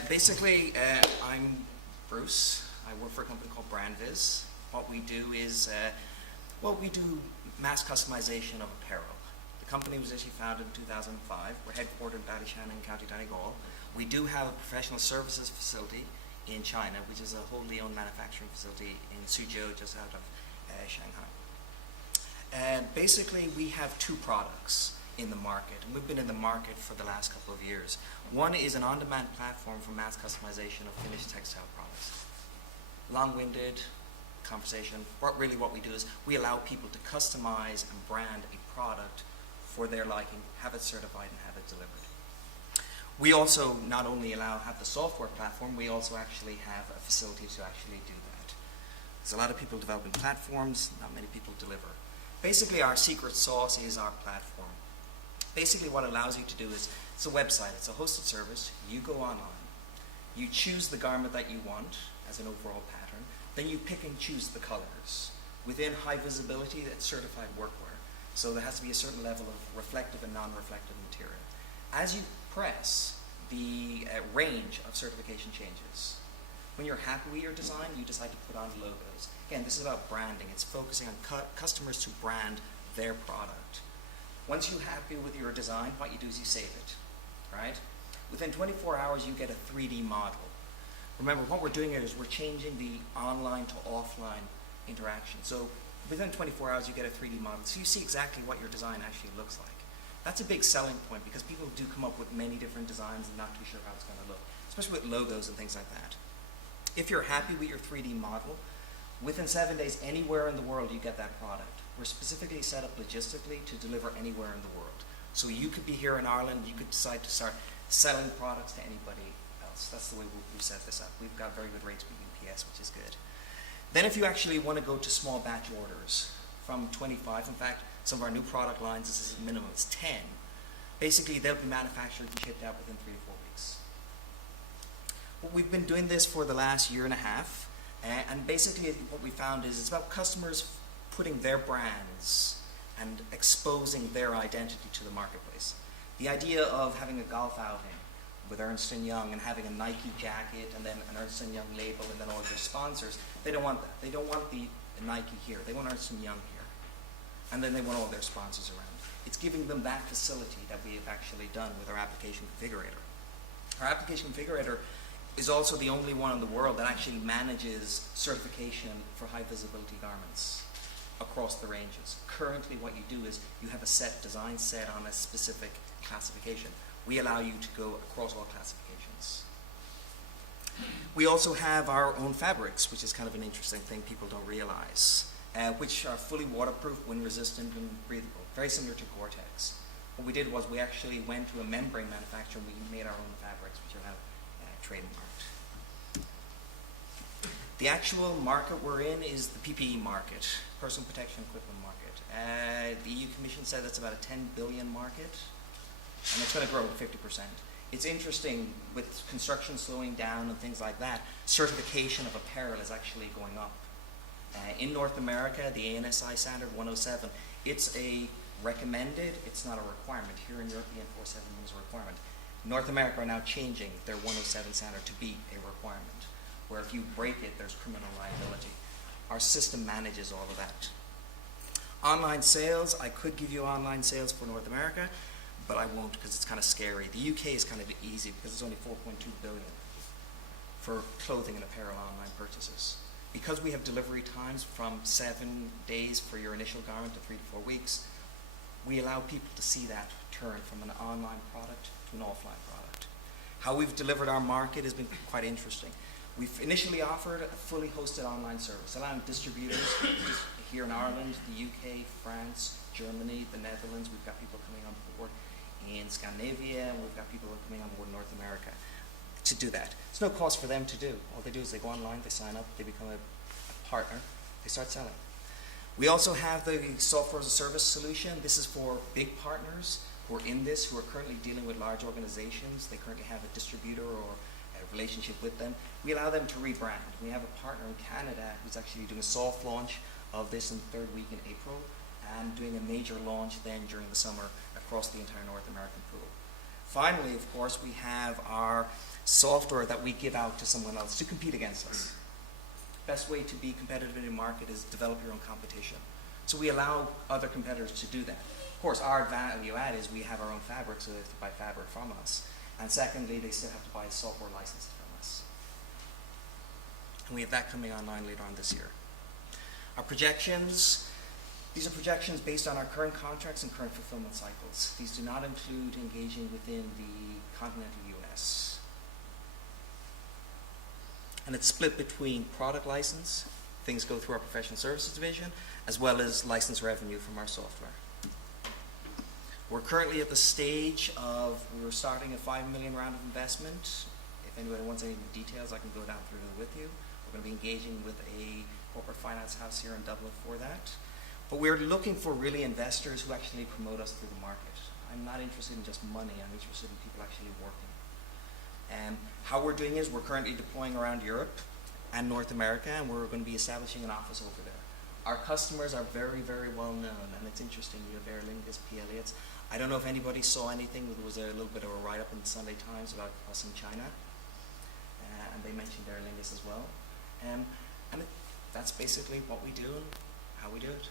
I'm Bruce. I work for a company called BrandViz. What we do is, we do mass customization of apparel. The company was actually founded in 2005. We're headquartered in Ballyshannon in County Donegal. We do have a professional services facility in China, which is a wholly owned manufacturing facility in Suzhou, just out of Shanghai. Basically, we have two products in the market, and we've been in the market for the last couple of years. One is an on-demand platform for mass customization of finished textile products. Long-winded conversation. What we do is we allow people to customize and brand a product for their liking, have it certified, and have it delivered. We also not only have the software platform, we also actually have a facility to actually do that. There's a lot of people developing platforms, not many people deliver. Basically, our secret sauce is our platform. Basically, what it allows you to do is, it's a website, it's a hosted service. You go online, you choose the garment that you want as an overall pattern, then you pick and choose the colors. Within high visibility, that's certified workwear. So there has to be a certain level of reflective and non-reflective material. As you press, the range of certification changes. When you're happy with your design, you decide to put on logos. Again, this is about branding. It's focusing on customers to brand their product. Once you're happy with your design, what you do is you save it, right? Within 24 hours, you get a 3D model. Remember, what we're doing here is we're changing the online to offline interaction. So within 24 hours, you get a 3D model. So you see exactly what your design actually looks like. That's a big selling point because people do come up with many different designs and not too sure how it's going to look, especially with logos and things like that. If you're happy with your 3D model, within 7 days, anywhere in the world, you get that product. We're specifically set up logistically to deliver anywhere in the world. So you could be here in Ireland, you could decide to start selling products to anybody else. That's the way we've set this up. We've got very good rates with UPS, which is good. Then if you actually want to go to small batch orders from 25, in fact, some of our new product lines, this is minimum, it's 10. Basically, they'll be manufactured and shipped out within 3 to 4 weeks. Well, we've been doing this for the last year and a half, and basically what we found is it's about customers putting their brands and exposing their identity to the marketplace. The idea of having a golf outing with Ernst & Young and having a Nike jacket and then an Ernst & Young label and then all their sponsors, they don't want that. They don't want the Nike here. They want Ernst & Young here. And then they want all their sponsors around. It's giving them that facility that we have actually done with our application configurator. Our application configurator is also the only one in the world that actually manages certification for high visibility garments across the ranges. Currently what you do is you have a set design set on a specific classification. We allow you to go across all classifications. We also have our own fabrics, which is kind of an interesting thing people don't realize, which are fully waterproof, wind resistant, and breathable, very similar to Gore-Tex. What we did was we actually went to a membrane manufacturer and we made our own fabrics, which are now trademarked. The actual market we're in is the PPE market, personal protection equipment market. The EU Commission said that's about a 10 billion market, and it's going to grow 50%. It's interesting, with construction slowing down and things like that, certification of apparel is actually going up. In North America, the ANSI standard 107, it's a recommended, it's not a requirement. Here in Europe, the 471 is a requirement. North America are now changing their 107 standard to be a requirement, where if you break it, there's criminal liability. Our system manages all of that. Online sales, I could give you online sales for North America, but I won't because it's kind of scary. The UK is kind of easy because it's only 4.2 billion for clothing and apparel online purchases. Because we have delivery times from 7 days for your initial garment to 3 to 4 weeks, we allow people to see that turn from an online product to an offline product. How we've delivered our market has been quite interesting. We've initially offered a fully hosted online service, allowing distributors here in Ireland, the UK, France, Germany, the Netherlands. We've got people coming on board in Scandinavia, and we've got people coming on board in North America to do that. It's no cost for them to do. All they do is they go online, they sign up, they become a partner, they start selling. We also have the software as a service solution. This is for big partners who are in this, who are currently dealing with large organizations. They currently have a distributor or a relationship with them. We allow them to rebrand. We have a partner in Canada who's actually doing a soft launch of this in the 3rd week in April and doing a major launch then during the summer across the entire North American pool. Finally, of course, we have our software that we give out to someone else to compete against us. Best way to be competitive in the market is develop your own competition. So we allow other competitors to do that. Of course, our value add is we have our own fabric, so they have to buy fabric from us. And secondly, they still have to buy a software license from us. And we have that coming online later on this year. Our projections, these are projections based on our current contracts and current fulfillment cycles. These do not include engaging within the continental US. And it's split between product license, things go through our professional services division, as well as license revenue from our software. We're currently at the stage of, we're starting a $5 million round of investment. If anybody wants any details, I can go down through it with you. We're going to be engaging with a corporate finance house here in Dublin for that. But we're looking for really investors who actually promote us through the market. I'm not interested in just money, I'm interested in people actually working. How we're doing is we're currently deploying around Europe and North America, and we're going to be establishing an office over there. Our customers are very, very well known, and it's interesting. You have Aer Lingus, P. Elliott's. I don't know if anybody saw anything. There was a little bit of a write-up in the Sunday Times about us in China, and they mentioned Aer Lingus as well. That's basically what we do and how we do it.